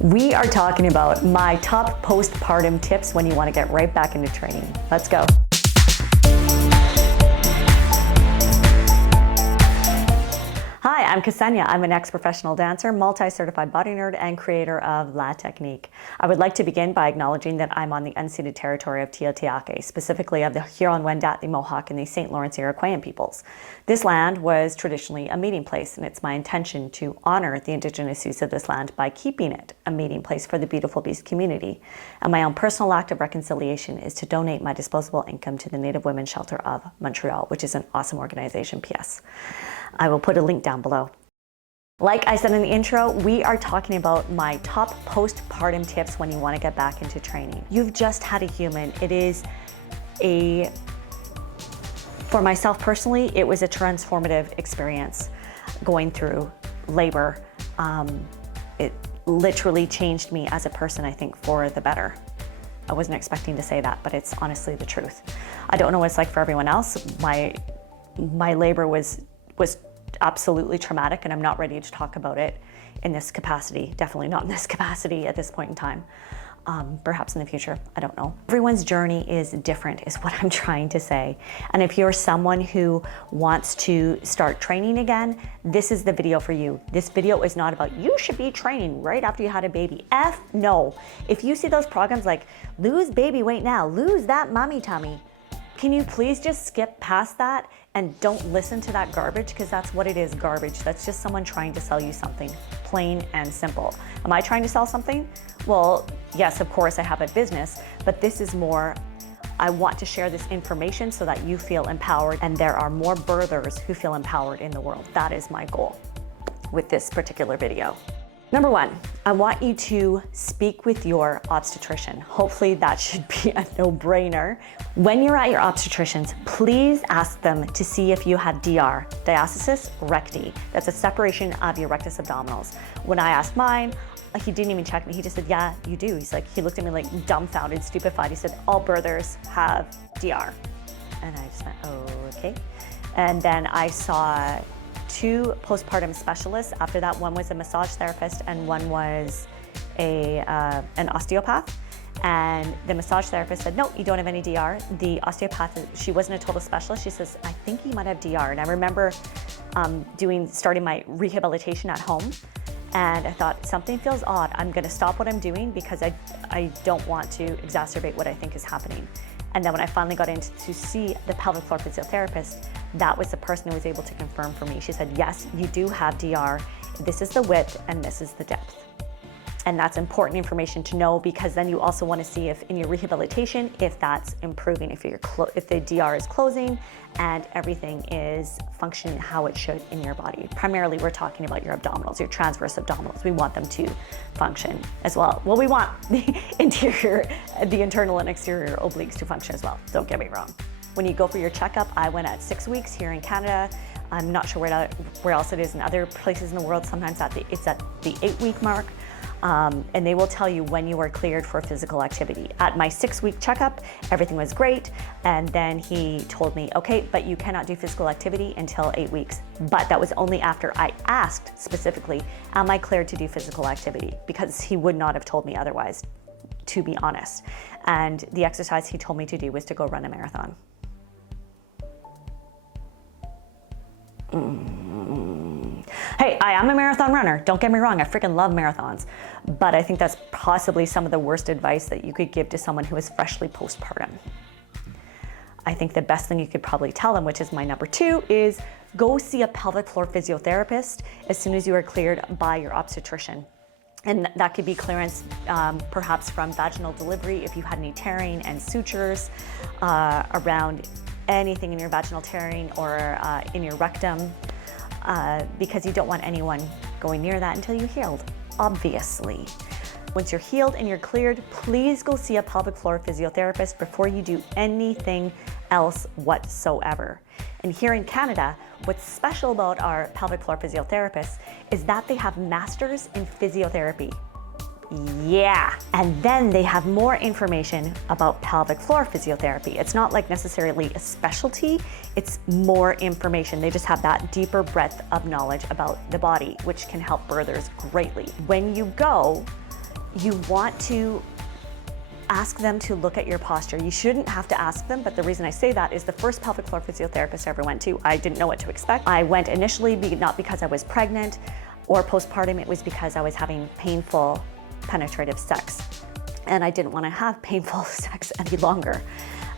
We are talking about my top postpartum tips when you want to get right back into training. Let's go. Hi, I'm Ksenia. I'm an ex-professional dancer, multi-certified body nerd, and creator of La Technique. I would like to begin by acknowledging that I'm on the unceded territory of Teotihuacan, specifically of the Huron-Wendat, the Mohawk, and the St. Lawrence Iroquoian peoples. This land was traditionally a meeting place, and it's my intention to honor the indigenous use of this land by keeping it a meeting place for the beautiful beast community. And my own personal act of reconciliation is to donate my disposable income to the Native Women's Shelter of Montreal, which is an awesome organization, P.S. I will put a link down below. Like I said in the intro, we are talking about my top postpartum tips when you want to get back into training. You've just had a human. For myself personally, it was a transformative experience going through labor. It literally changed me as a person, I think, for the better. I wasn't expecting to say that, but it's honestly the truth. I don't know what it's like for everyone else. My labor was absolutely traumatic, and I'm not ready to talk about it in this capacity. Definitely not in this capacity at this point in time. Perhaps in the future, I don't know. Everyone's journey is different, is what I'm trying to say. And if you're someone who wants to start training again, this is the video for you. This video is not about you should be training right after you had a baby. No. If you see those programs like lose baby weight now, lose that mommy tummy, can you please just skip past that and don't listen to that garbage, because that's what it is, garbage. That's just someone trying to sell you something, plain and simple. Am I trying to sell something? Well, yes, of course I have a business, but this is more, I want to share this information so that you feel empowered and there are more birthers who feel empowered in the world. That is my goal with this particular video. Number one, I want you to speak with your obstetrician. Hopefully that should be a no-brainer. When you're at your obstetrician's, please ask them to see if you have DR, diastasis recti. That's a separation of your rectus abdominals. When I asked mine, he didn't even check me. He just said, yeah, you do. He's like, he looked at me like dumbfounded, stupefied. He said, all birthers have DR. And I just went, oh, okay. And then I saw 2 postpartum specialists. After that, one was a massage therapist and one was an osteopath. And the massage therapist said, no, you don't have any DR. The osteopath, she wasn't a total specialist. She says, I think you might have DR. And I remember starting my rehabilitation at home. And I thought, something feels odd. I'm gonna stop what I'm doing because I don't want to exacerbate what I think is happening. And then when I finally got in to see the pelvic floor physiotherapist, that was the person who was able to confirm for me. She said, yes, you do have DR. This is the width and this is the depth. And that's important information to know, because then you also want to see if in your rehabilitation, if that's improving, if the DR is closing and everything is functioning how it should in your body. Primarily, we're talking about your abdominals, your transverse abdominals. We want them to function as well. Well, we want the internal and exterior obliques to function as well. Don't get me wrong. When you go for your checkup, I went at 6 weeks here in Canada. I'm not sure where else it is in other places in the world. Sometimes it's at the 8-week mark. And they will tell you when you are cleared for physical activity. At my 6-week checkup, everything was great. And then he told me, okay, but you cannot do physical activity until 8 weeks. But that was only after I asked specifically, am I cleared to do physical activity? Because he would not have told me otherwise, to be honest. And the exercise he told me to do was to go run a marathon. Hey, I am a marathon runner. Don't get me wrong, I freaking love marathons. But I think that's possibly some of the worst advice that you could give to someone who is freshly postpartum. I think the best thing you could probably tell them, which is my number 2, is go see a pelvic floor physiotherapist as soon as you are cleared by your obstetrician. And that could be clearance perhaps from vaginal delivery if you had any tearing and sutures around anything in your vaginal tearing or in your rectum. Because you don't want anyone going near that until you're healed, obviously. Once you're healed and you're cleared, please go see a pelvic floor physiotherapist before you do anything else whatsoever. And here in Canada, what's special about our pelvic floor physiotherapists is that they have masters in physiotherapy. Yeah. And then they have more information about pelvic floor physiotherapy. It's not like necessarily a specialty, it's more information. They just have that deeper breadth of knowledge about the body, which can help birthers greatly. When you go, you want to ask them to look at your posture. You shouldn't have to ask them, but the reason I say that is the first pelvic floor physiotherapist I ever went to, I didn't know what to expect. I went initially not because I was pregnant or postpartum, it was because I was having painful penetrative sex. And I didn't want to have painful sex any longer.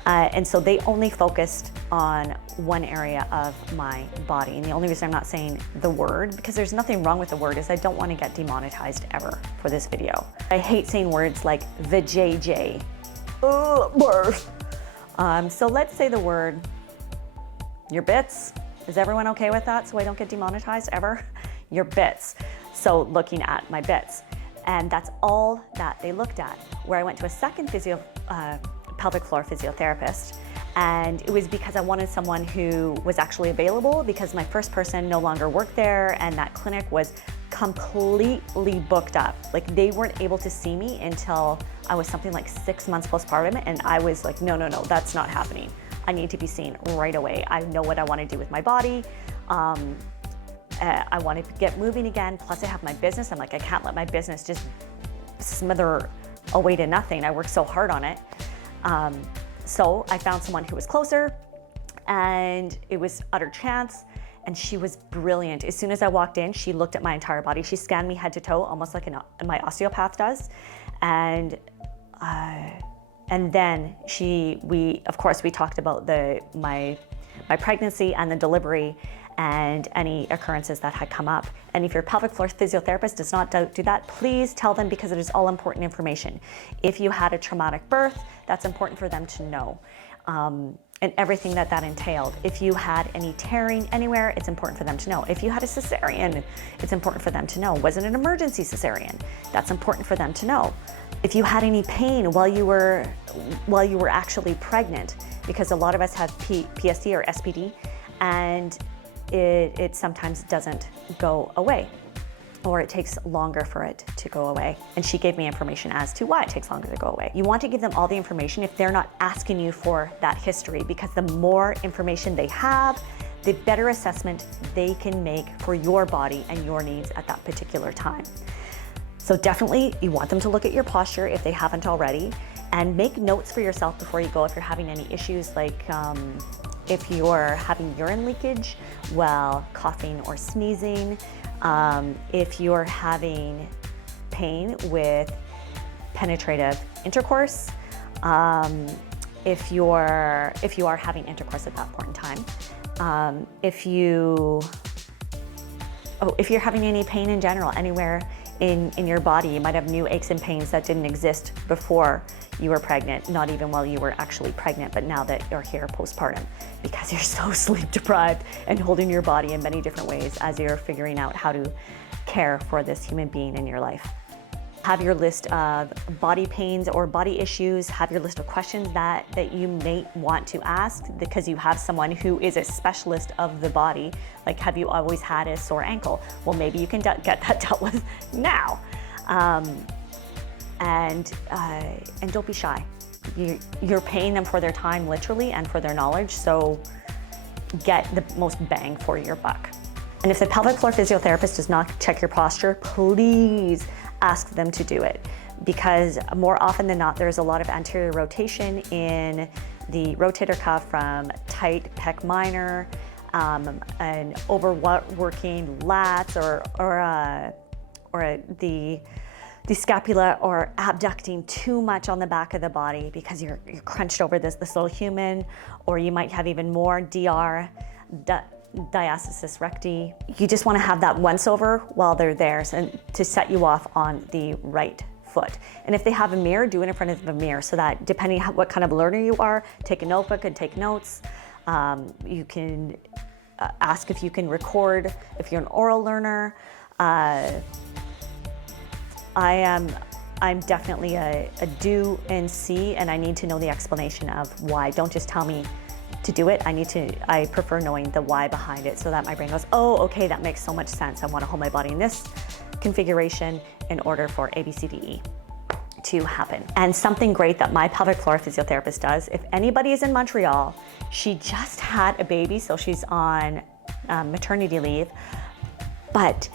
And so they only focused on one area of my body. And the only reason I'm not saying the word, because there's nothing wrong with the word, is I don't want to get demonetized ever for this video. I hate saying words like vajayjay. So let's say the word, your bits. Is everyone okay with that so I don't get demonetized ever? Your bits. So looking at my bits. And that's all that they looked at. Where I went to a second pelvic floor physiotherapist, and it was because I wanted someone who was actually available, because my first person no longer worked there and that clinic was completely booked up. Like, they weren't able to see me until I was something like 6 months postpartum, and I was like, no, that's not happening. I need to be seen right away. I know what I want to do with my body. I want to get moving again. Plus I have my business. I'm like, I can't let my business just smother away to nothing. I worked so hard on it. So I found someone who was closer, and it was utter chance. And she was brilliant. As soon as I walked in, she looked at my entire body. She scanned me head to toe, almost like my osteopath does. And then we talked about my pregnancy and the delivery and any occurrences that had come up. And if your pelvic floor physiotherapist does not do that, please tell them, because it is all important information. If you had a traumatic birth, that's important for them to know. And everything that entailed. If you had any tearing anywhere, it's important for them to know. If you had a cesarean, it's important for them to know. Was it an emergency cesarean? That's important for them to know. If you had any pain while you were actually pregnant, because a lot of us have PSD or SPD, and it sometimes doesn't go away, or it takes longer for it to go away. And she gave me information as to why it takes longer to go away. You want to give them all the information if they're not asking you for that history, because the more information they have, the better assessment they can make for your body and your needs at that particular time. So definitely you want them to look at your posture if they haven't already, and make notes for yourself before you go if you're having any issues, like if you're having urine leakage while coughing or sneezing, if you're having pain with penetrative intercourse, if you are having intercourse at that point in time, if you're having any pain in general, anywhere in your body. You might have new aches and pains that didn't exist before you were pregnant, not even while you were actually pregnant, but now that you're here postpartum, because you're so sleep deprived and holding your body in many different ways as you're figuring out how to care for this human being in your life. Have your list of body pains or body issues, have your list of questions that you may want to ask, because you have someone who is a specialist of the body. Like, have you always had a sore ankle? Well, maybe you can get that dealt with now. And don't be shy. You're paying them for their time, literally, and for their knowledge, so get the most bang for your buck. And if the pelvic floor physiotherapist does not check your posture, please ask them to do it, because more often than not, there's a lot of anterior rotation in the rotator cuff from tight pec minor, and overworking lats, or the scapula, or abducting too much on the back of the body because you're crunched over this little human, or you might have even more DR, diastasis recti. You just want to have that once over while they're there, so, to set you off on the right foot. And if they have a mirror, do it in front of a mirror, so that depending on what kind of learner you are, take a notebook and take notes. You can ask if you can record if you're an oral learner. I'm definitely a do and see, and I need to know the explanation of why. Don't just tell me to do it. I prefer knowing the why behind it, so that my brain goes, oh, okay, that makes so much sense. I want to hold my body in this configuration in order for A, B, C, D, E to happen. And something great that my pelvic floor physiotherapist does, if anybody is in Montreal, she just had a baby, so she's on maternity leave, but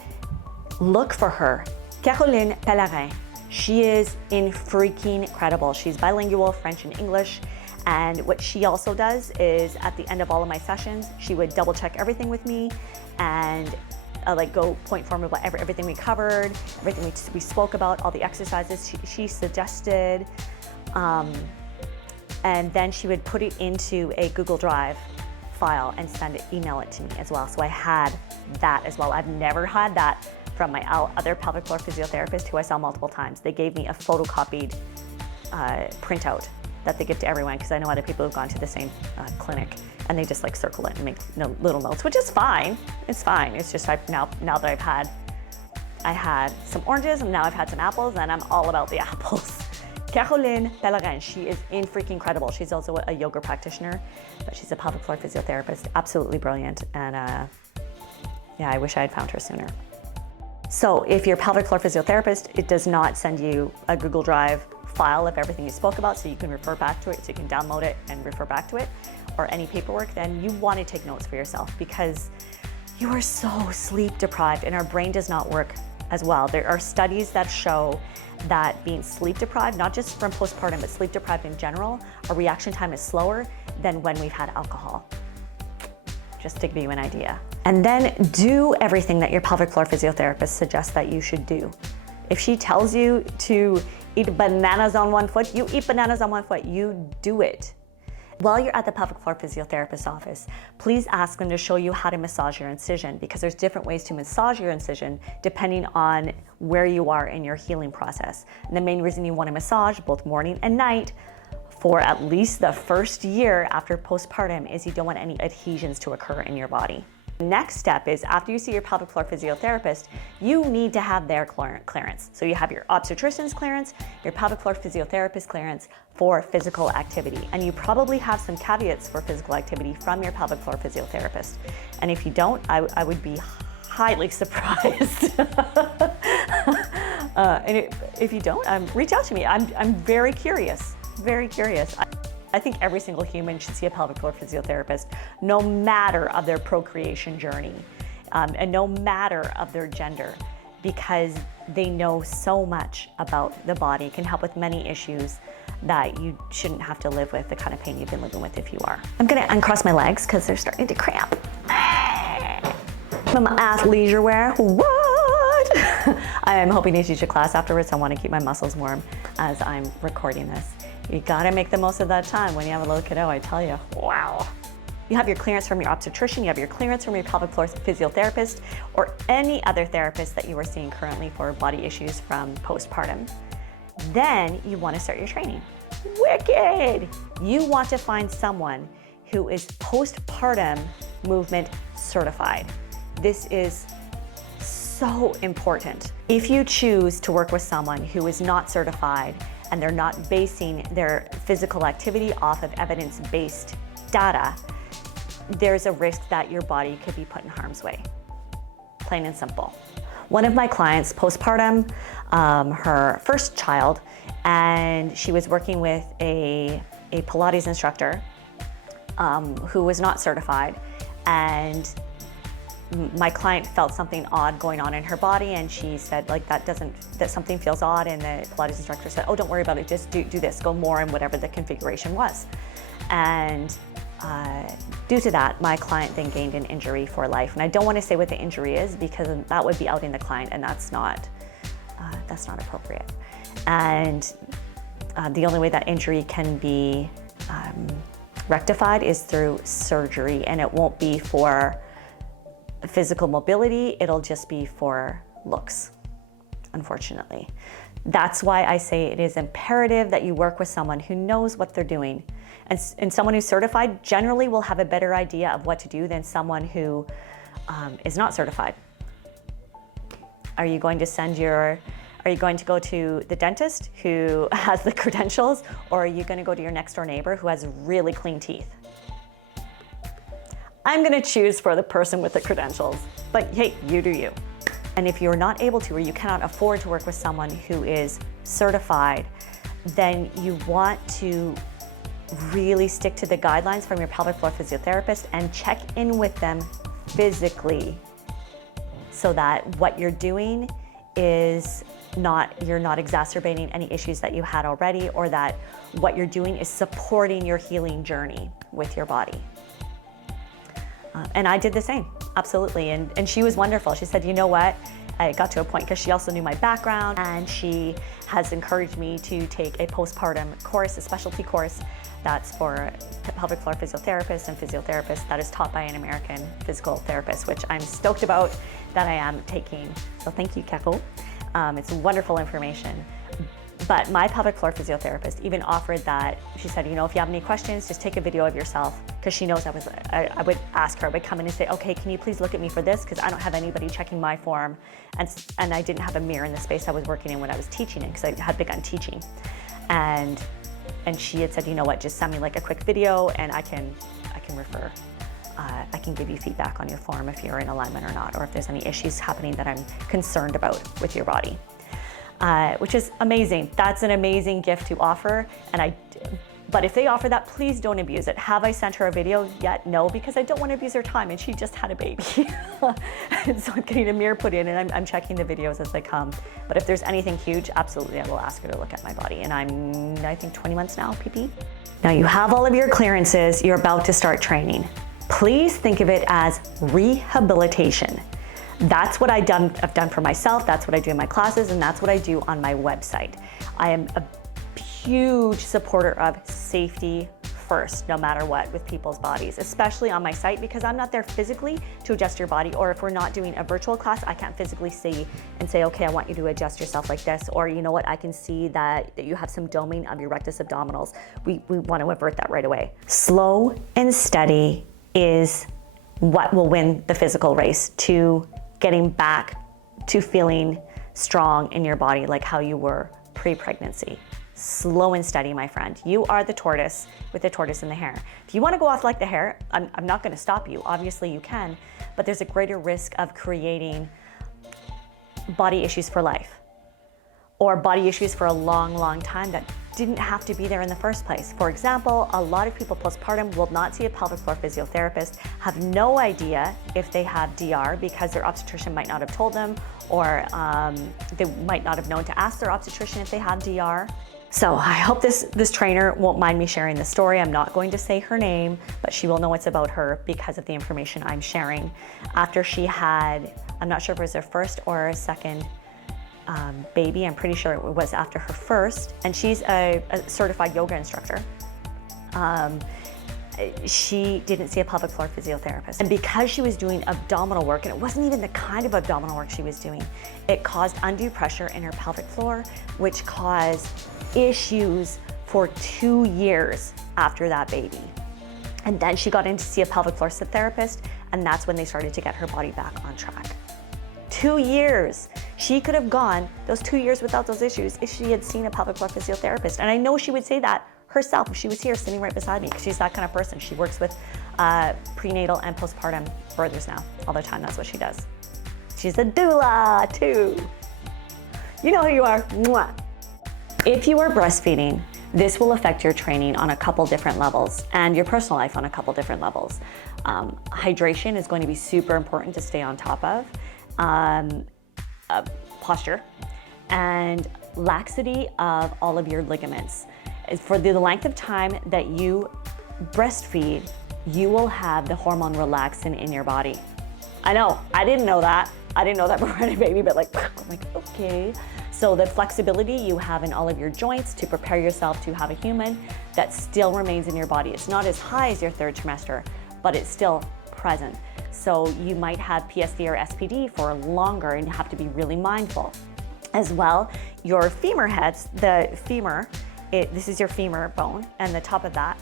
look for her, Caroline Pellerin. She is freaking incredible. She's bilingual, French and English. And what she also does is at the end of all of my sessions, she would double check everything with me and like go point forward about everything we covered, everything we spoke about, all the exercises she suggested. And then she would put it into a Google Drive file and email it to me as well. So I had that as well. I've never had that from my other pelvic floor physiotherapist who I saw multiple times. They gave me a photocopied printout that they give to everyone, because I know other people who've gone to the same clinic and they just like circle it and make little notes, which is fine. It's fine. It's just now that I had some oranges and now I've had some apples and I'm all about the apples. Caroline Pellerin, she is freaking incredible. She's also a yoga practitioner, but she's a pelvic floor physiotherapist, absolutely brilliant. And yeah, I wish I had found her sooner. So if you're a pelvic floor physiotherapist, it does not send you a Google Drive file of everything you spoke about so you can refer back to it, so you can download it and refer back to it, or any paperwork. Then you want to take notes for yourself, because you are so sleep deprived and our brain does not work as well. There are studies that show that being sleep deprived, not just from postpartum, but sleep deprived in general, our reaction time is slower than when we've had alcohol. Just to give you an idea. And then do everything that your pelvic floor physiotherapist suggests that you should do. If she tells you to eat bananas on one foot, you eat bananas on one foot, you do it. While you're at the pelvic floor physiotherapist's office, please ask them to show you how to massage your incision, because there's different ways to massage your incision depending on where you are in your healing process. And the main reason you want to massage both morning and night for at least the first year after postpartum is you don't want any adhesions to occur in your body. The next step is, after you see your pelvic floor physiotherapist, you need to have their clearance. So you have your obstetrician's clearance, your pelvic floor physiotherapist clearance for physical activity. And you probably have some caveats for physical activity from your pelvic floor physiotherapist. And if you don't, I would be highly surprised. If you don't, reach out to me. I'm very curious, very curious. I think every single human should see a pelvic floor physiotherapist, no matter of their procreation journey, and no matter of their gender, because they know so much about the body, can help with many issues that you shouldn't have to live with, the kind of pain you've been living with if you are. I'm gonna uncross my legs because they're starting to cramp. My athleisure wear, what? I am hoping to teach a class afterwards. I want to keep my muscles warm as I'm recording this. You gotta make the most of that time when you have a little kiddo, I tell you, wow. You have your clearance from your obstetrician, you have your clearance from your pelvic floor physiotherapist, or any other therapist that you are seeing currently for body issues from postpartum. Then you wanna start your training. Wicked! You want to find someone who is postpartum movement certified. This is so important. If you choose to work with someone who is not certified and they're not basing their physical activity off of evidence-based data, there's a risk that your body could be put in harm's way, plain and simple. One of my clients, postpartum, her first child, and she was working with a Pilates instructor who was not certified, and my client felt something odd going on in her body, and she said that something feels odd, and the Pilates instructor said, oh, don't worry about it, just do this, go more in whatever the configuration was. And due to that, my client then gained an injury for life. And I don't want to say what the injury is, because that would be outing the client, and that's not appropriate. And the only way that injury can be rectified is through surgery, and it won't be for physical mobility, it'll just be for looks, unfortunately. That's why I say it is imperative that you work with someone who knows what they're doing. And someone who's certified generally will have a better idea of what to do than someone who is not certified. Are you going to go to the dentist who has the credentials, or are you going to go to your next door neighbor who has really clean teeth? I'm going to choose for the person with the credentials, but hey, you do you. And if you're not able to, or you cannot afford to work with someone who is certified, then you want to really stick to the guidelines from your pelvic floor physiotherapist and check in with them physically, so that what you're doing is you're not exacerbating any issues that you had already, or that what you're doing is supporting your healing journey with your body. And I did the same, absolutely. And she was wonderful. She said, you know what? I got to a point, because she also knew my background, and she has encouraged me to take a postpartum course, a specialty course that's for pelvic floor physiotherapists and physiotherapists, that is taught by an American physical therapist, which I'm stoked about that I am taking. So thank you, Keko. It's wonderful information. But my pelvic floor physiotherapist even offered that. She said, you know, if you have any questions, just take a video of yourself, because she knows I would ask her, I would come in and say, okay, can you please look at me for this? Because I don't have anybody checking my form. And I didn't have a mirror in the space I was working in when I was teaching it, because I had begun teaching. And she had said, you know what, just send me like a quick video, and I can refer. I can give you feedback on your form if you're in alignment or not, or if there's any issues happening that I'm concerned about with your body. Which is amazing. That's an amazing gift to offer. But if they offer that, please don't abuse it. Have I sent her a video yet? No, because I don't want to abuse her time, and she just had a baby. And so I'm getting a mirror put in, and I'm checking the videos as they come. But if there's anything huge, absolutely, I will ask her to look at my body. And I think 20 months now, PP. Now you have all of your clearances, you're about to start training. Please think of it as rehabilitation. That's what I've done for myself, that's what I do in my classes, and that's what I do on my website. I am a huge supporter of safety first, no matter what, with people's bodies, especially on my site, because I'm not there physically to adjust your body, or if we're not doing a virtual class, I can't physically see and say, okay, I want you to adjust yourself like this, or you know what, I can see that you have some doming of your rectus abdominals. We want to avert that right away. Slow and steady is what will win the physical race to getting back to feeling strong in your body like how you were pre-pregnancy. Slow and steady, my friend. You are the tortoise with the tortoise in the hare. If you want to go off like the hare, I'm not going to stop you. Obviously you can, but there's a greater risk of creating body issues for life, or body issues for a long, long time that didn't have to be there in the first place. For example, a lot of people postpartum will not see a pelvic floor physiotherapist, have no idea if they have DR because their obstetrician might not have told them, or they might not have known to ask their obstetrician if they have DR. So I hope this trainer won't mind me sharing the story. I'm not going to say her name, but she will know it's about her because of the information I'm sharing. After she had, I'm not sure if it was her first or her second baby, I'm pretty sure it was after her first, and she's a certified yoga instructor. She didn't see a pelvic floor physiotherapist. And because she was doing abdominal work, and it wasn't even the kind of abdominal work she was doing, it caused undue pressure in her pelvic floor, which caused issues for 2 years after that baby. And then she got in to see a pelvic floor therapist, and that's when they started to get her body back on track. 2 years. She could have gone those 2 years without those issues if she had seen a pelvic floor physiotherapist. And I know she would say that herself if she was here sitting right beside me, because she's that kind of person. She works with prenatal and postpartum birthers now all the time. That's what she does. She's a doula too. You know who you are. Mwah. If you are breastfeeding, this will affect your training on a couple different levels and your personal life on a couple different levels. Hydration is going to be super important to stay on top of. Posture and laxity of all of your ligaments. For the length of time that you breastfeed, you will have the hormone relaxin in your body. I know, I didn't know that. I didn't know that before I had a baby, but I'm like, okay. So the flexibility you have in all of your joints to prepare yourself to have a human, that still remains in your body. It's not as high as your third trimester, but it's still present. So you might have PSD or SPD for longer, and you have to be really mindful. As well, your femur heads, the femur, this is your femur bone, and the top of that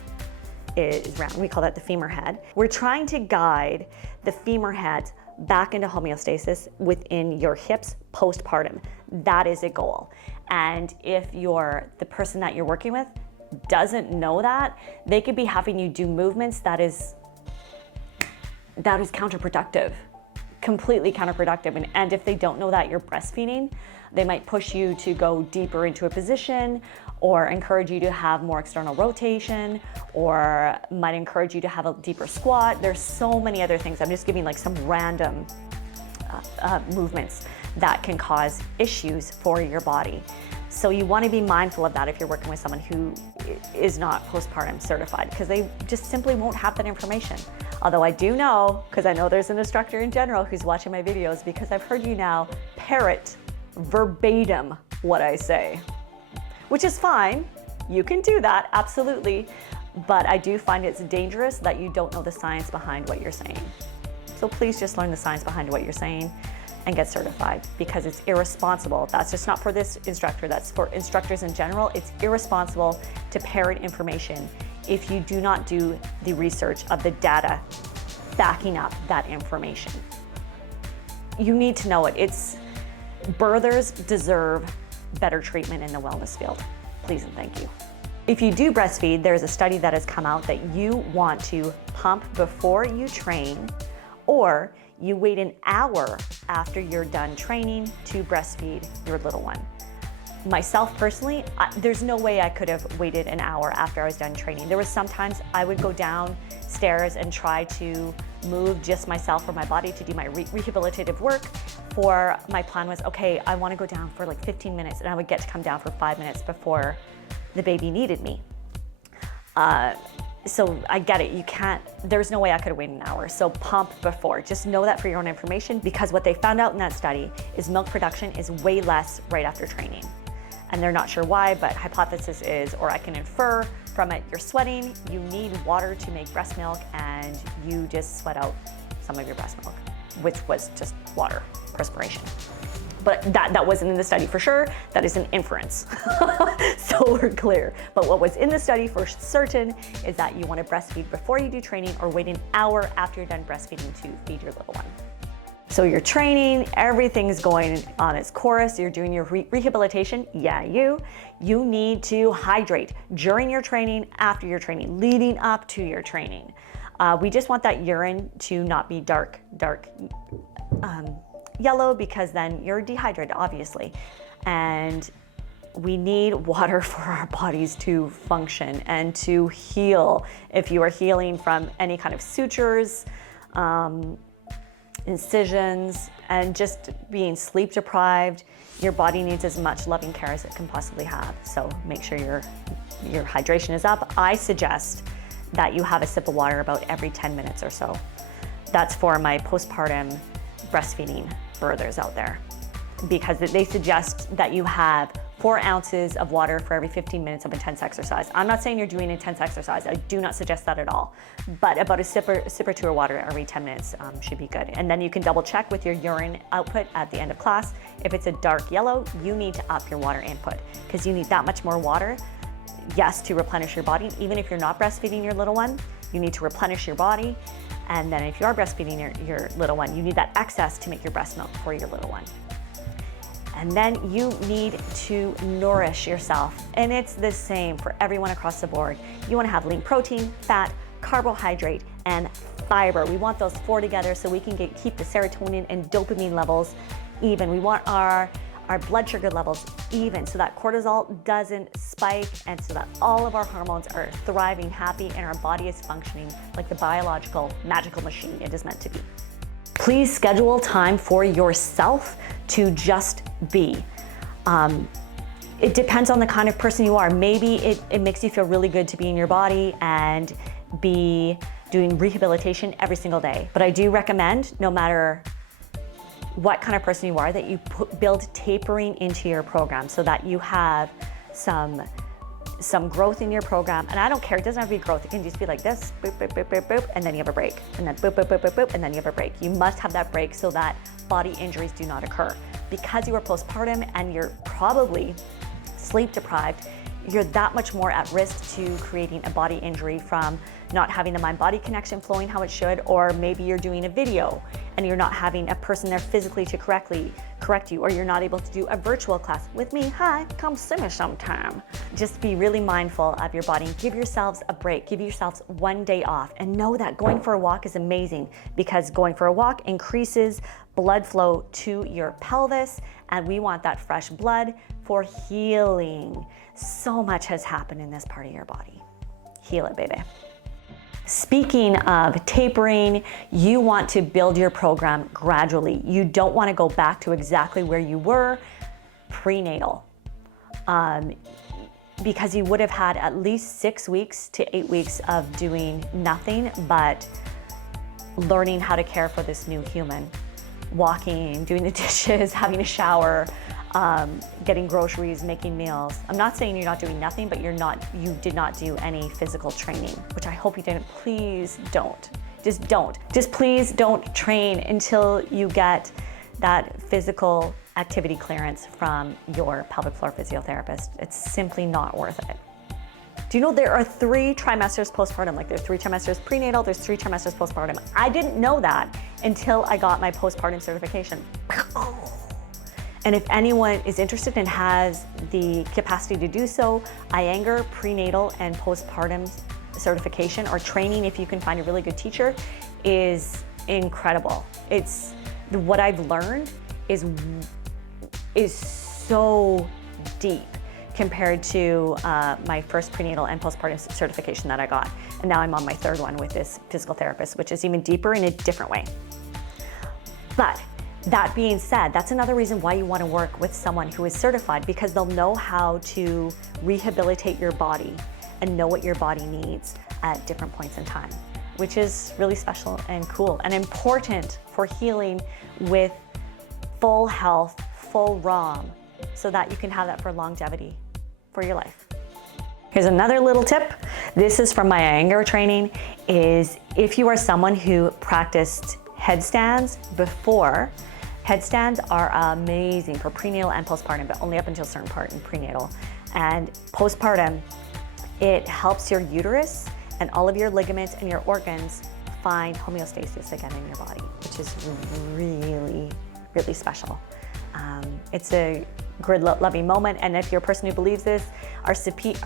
is round. We call that the femur head. We're trying to guide the femur head back into homeostasis within your hips postpartum. That is a goal. And if the person that you're working with doesn't know that, they could be having you do movements that is counterproductive, completely counterproductive. And if they don't know that you're breastfeeding, they might push you to go deeper into a position, or encourage you to have more external rotation, or might encourage you to have a deeper squat. There's so many other things. I'm just giving like some random movements that can cause issues for your body. So you want to be mindful of that if you're working with someone who is not postpartum certified, because they just simply won't have that information. Although I do know, because I know there's an instructor in general who's watching my videos, because I've heard you now parrot verbatim what I say, which is fine. You can do that, absolutely. But I do find it's dangerous that you don't know the science behind what you're saying. So please just learn the science behind what you're saying and get certified, because it's irresponsible. That's just not for this instructor, that's for instructors in general. It's irresponsible to parrot information if you do not do the research of the data backing up that information. You need to know it. Birthers deserve better treatment in the wellness field. Please and thank you. If you do breastfeed, there's a study that has come out that you want to pump before you train, or you wait an hour after you're done training to breastfeed your little one. Myself personally, there's no way I could have waited an hour after I was done training. There was sometimes I would go downstairs and try to move just myself or my body to do my rehabilitative work. My plan was, okay, I want to go down for like 15 minutes, and I would get to come down for 5 minutes before the baby needed me. So I get it, there's no way I could have waited an hour. So pump before, just know that for your own information, because what they found out in that study is milk production is way less right after training. And they're not sure why, but hypothesis is, or I can infer from it, you're sweating, you need water to make breast milk, and you just sweat out some of your breast milk, which was just water, perspiration. But that wasn't in the study for sure. That is an inference. So we're clear. But what was in the study for certain is that you want to breastfeed before you do training, or wait an hour after you're done breastfeeding to feed your little one. So you're training, everything's going on its course, you're doing your rehabilitation. Yeah, you need to hydrate during your training, after your training, leading up to your training. We just want that urine to not be dark yellow, because then you're dehydrated, obviously. And we need water for our bodies to function and to heal. If you are healing from any kind of sutures, incisions, and just being sleep deprived, your body needs as much loving care as it can possibly have. So make sure your hydration is up. I suggest that you have a sip of water about every 10 minutes or so. That's for my postpartum breastfeeding birthers out there, because they suggest that you have 4 ounces of water for every 15 minutes of intense exercise. I'm not saying you're doing intense exercise. I do not suggest that at all. But about a sip or two of water every 10 minutes should be good. And then you can double check with your urine output at the end of class. If it's a dark yellow, you need to up your water input, because you need that much more water, yes, to replenish your body. Even if you're not breastfeeding your little one, you need to replenish your body. And then if you are breastfeeding your little one, you need that excess to make your breast milk for your little one. And then you need to nourish yourself. And it's the same for everyone across the board. You want to have lean protein, fat, carbohydrate, and fiber. We want those 4 together so we can keep the serotonin and dopamine levels even. We want our blood sugar levels even, so that cortisol doesn't spike, and so that all of our hormones are thriving, happy, and our body is functioning like the biological magical machine it is meant to be. Please schedule time for yourself to just be. It depends on the kind of person you are. Maybe it makes you feel really good to be in your body and be doing rehabilitation every single day. But I do recommend, no matter what kind of person you are, that you build tapering into your program so that you have some growth in your program. And I don't care, it doesn't have to be growth. It can just be like this, boop, boop, boop, boop, boop, and then you have a break. And then boop, boop, boop, boop, boop, and then you have a break. You must have that break so that body injuries do not occur. Because you are postpartum and you're probably sleep deprived, you're that much more at risk to creating a body injury from not having the mind-body connection flowing how it should, or maybe you're doing a video and you're not having a person there physically to correct you, or you're not able to do a virtual class with me. Hi, come see me sometime. Just be really mindful of your body. Give yourselves a break. Give yourselves 1 day off, and know that going for a walk is amazing, because going for a walk increases blood flow to your pelvis, and we want that fresh blood for healing. So much has happened in this part of your body. Heal it, baby. Speaking of tapering, you want to build your program gradually. You don't want to go back to exactly where you were prenatal, because you would have had at least 6 weeks to 8 weeks of doing nothing but learning how to care for this new human. Walking, doing the dishes, having a shower, getting groceries, making meals. I'm not saying you're not doing nothing, but you did not do any physical training, which I hope you didn't. Please don't. Just don't. Just please don't train until you get that physical activity clearance from your pelvic floor physiotherapist. It's simply not worth it. Do you know there are 3 trimesters postpartum? Like there's 3 trimesters prenatal, there's 3 trimesters postpartum. I didn't know that until I got my postpartum certification. And if anyone is interested and has the capacity to do so, IANGR prenatal and postpartum certification or training, if you can find a really good teacher, is incredible. It's what I've learned is so deep compared to my first prenatal and postpartum certification that I got. And now I'm on my 3rd one with this physical therapist, which is even deeper in a different way. But that being said, that's another reason why you want to work with someone who is certified, because they'll know how to rehabilitate your body and know what your body needs at different points in time, which is really special and cool and important for healing with full health, full ROM, so that you can have that for longevity for your life. Here's another little tip. This is from my IANGR training, is if you are someone who practiced headstands before, headstands are amazing for prenatal and postpartum, but only up until a certain part in prenatal. And postpartum, it helps your uterus and all of your ligaments and your organs find homeostasis again in your body, which is really, really special. It's a grid loving moment, and if you're a person who believes this, our feet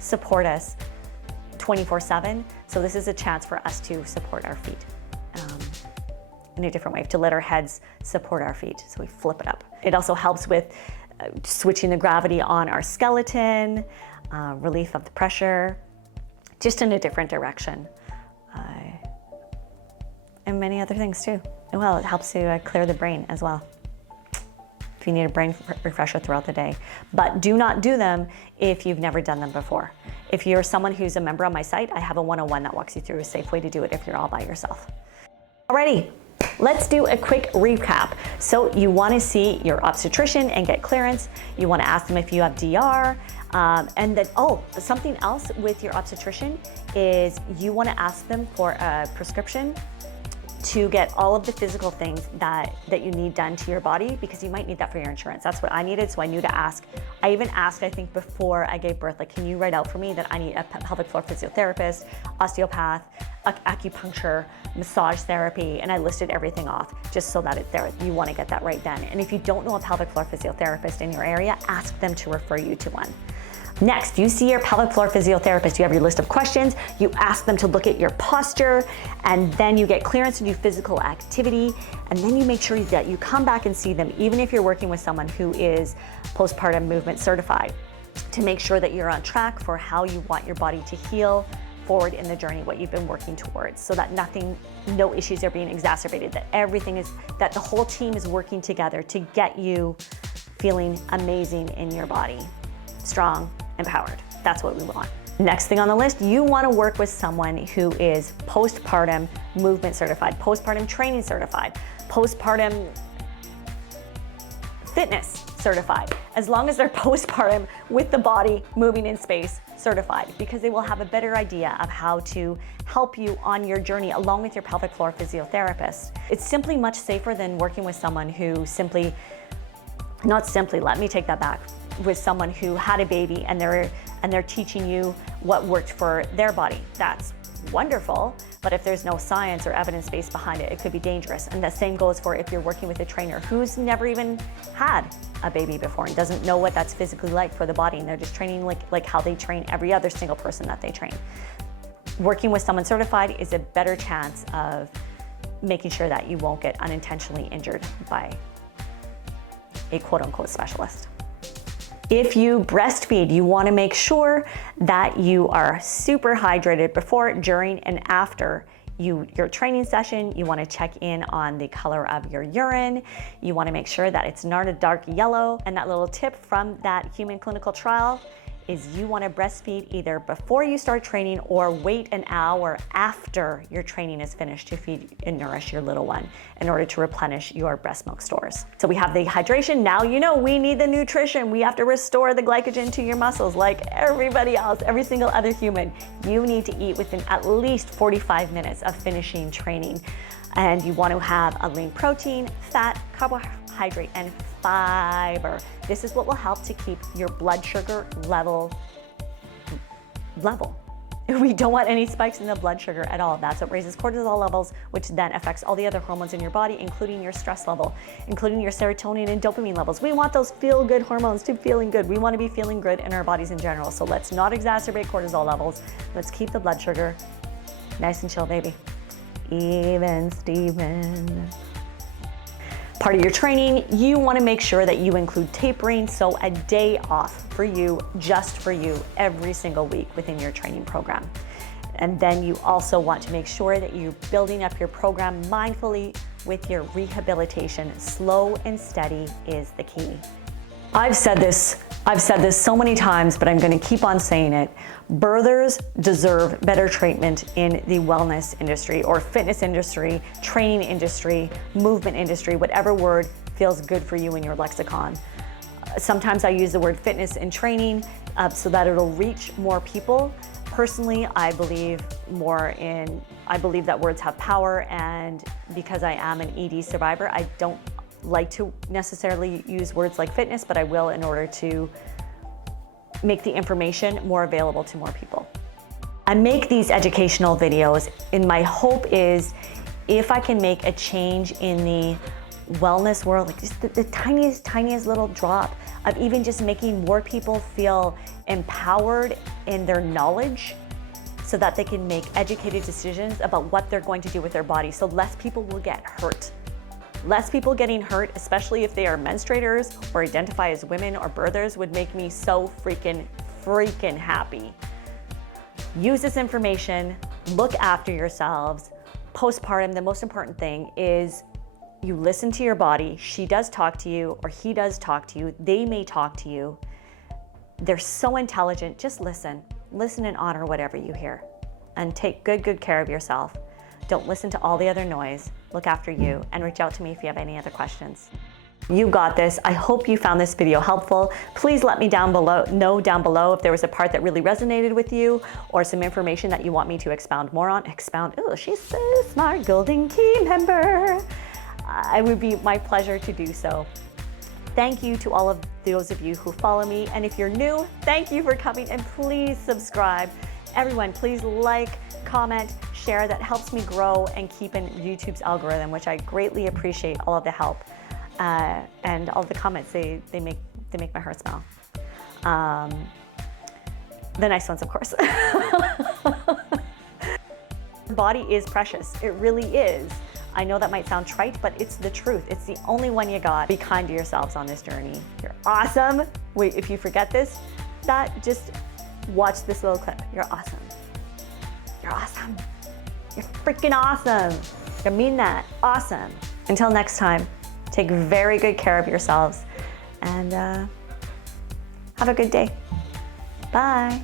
support us 24/7. So this is a chance for us to support our feet in a different way, to let our heads support our feet. So we flip it up. It also helps with switching the gravity on our skeleton, relief of the pressure, just in a different direction. And many other things too. Well, it helps to clear the brain as well, if you need a brain refresher throughout the day. But do not do them if you've never done them before. If you're someone who's a member on my site, I have a 101 that walks you through a safe way to do it if you're all by yourself. Alrighty, let's do a quick recap. So you want to see your obstetrician and get clearance. You want to ask them if you have DR. And then, something else with your obstetrician is you want to ask them for a prescription to get all of the physical things that you need done to your body, because you might need that for your insurance. That's what I needed, so I knew to ask. I even asked, I think, before I gave birth, like, can you write out for me that I need a pelvic floor physiotherapist, osteopath, acupuncture, massage therapy, and I listed everything off just so that it's there. You want to get that right then. And if you don't know a pelvic floor physiotherapist in your area, ask them to refer you to one. Next, you see your pelvic floor physiotherapist, you have your list of questions, you ask them to look at your posture, and then you get clearance to do physical activity, and then you make sure that you come back and see them, even if you're working with someone who is postpartum movement certified, to make sure that you're on track for how you want your body to heal forward in the journey, what you've been working towards, so that no issues are being exacerbated, that the whole team is working together to get you feeling amazing in your body, strong, empowered. That's what we want. Next thing on the list, you want to work with someone who is postpartum movement certified, postpartum training certified, postpartum fitness certified, as long as they're postpartum with the body moving in space certified, because they will have a better idea of how to help you on your journey along with your pelvic floor physiotherapist. It's simply much safer than working with someone who let me take that back, with someone who had a baby and they're teaching you what worked for their body. That's wonderful, but if there's no science or evidence base behind it, it could be dangerous. And the same goes for if you're working with a trainer who's never even had a baby before and doesn't know what that's physically like for the body, and they're just training like how they train every other single person that they train. Working with someone certified is a better chance of making sure that you won't get unintentionally injured by a quote-unquote specialist. If you breastfeed, you want to make sure that you are super hydrated before, during, and after your training session. You want to check in on the color of your urine. You want to make sure that it's not a dark yellow. And that little tip from that human clinical trial is you want to breastfeed either before you start training or wait an hour after your training is finished to feed and nourish your little one in order to replenish your breast milk stores. So we have the hydration. Now you know we need the nutrition. We have to restore the glycogen to your muscles like everybody else, every single other human. You need to eat within at least 45 minutes of finishing training. And you want to have a lean protein, fat, carbohydrate, and fiber. This is what will help to keep your blood sugar level. We don't want any spikes in the blood sugar at all. That's what raises cortisol levels, which then affects all the other hormones in your body, including your stress level, including your serotonin and dopamine levels. We want those feel-good hormones to feeling good. We want to be feeling good in our bodies in general. So let's not exacerbate cortisol levels. Let's keep the blood sugar nice and chill, baby. Even Steven. Part of your training, you want to make sure that you include tapering, so a day off for you, just for you, every single week within your training program. And then you also want to make sure that you're building up your program mindfully with your rehabilitation. Slow and steady is the key. I've said this so many times, but I'm going to keep on saying it. Birthers deserve better treatment in the wellness industry or fitness industry, training industry, movement industry, whatever word feels good for you in your lexicon. Sometimes I use the word fitness and training so that it'll reach more people. Personally, I believe that words have power, and because I am an ED survivor, I don't like to necessarily use words like fitness, but I will in order to make the information more available to more people. I make these educational videos, and my hope is if I can make a change in the wellness world, like just the tiniest little drop of even just making more people feel empowered in their knowledge so that they can make educated decisions about what they're going to do with their body, so less people will get hurt. Less people getting hurt, especially if they are menstruators or identify as women or birthers, would make me so freaking happy. Use this information, look after yourselves. Postpartum, the most important thing is you listen to your body. She does talk to you, or he does talk to you. They may talk to you. They're so intelligent. Just listen. Listen and honor whatever you hear. And take good care of yourself. Don't listen to all the other noise. Look after you, and reach out to me if you have any other questions. You got this. I hope you found this video helpful. Please let me know down below if there was a part that really resonated with you, or some information that you want me to expound more on. Oh, she's so smart, Golden Key member. It would be my pleasure to do so. Thank you to all of those of you who follow me. And if you're new, thank you for coming, and please subscribe. Everyone, please like, comment, share. That helps me grow and keep in YouTube's algorithm, which I greatly appreciate all of the help and all the comments. They make my heart smile. The nice ones, of course. Body is precious. It really is. I know that might sound trite, but it's the truth. It's the only one you got. Be kind to yourselves on this journey. You're awesome. Wait, if you forget this, just watch this little clip. You're awesome. You're awesome. You're freaking awesome. I mean that. Awesome. Until next time, take very good care of yourselves, and have a good day. Bye.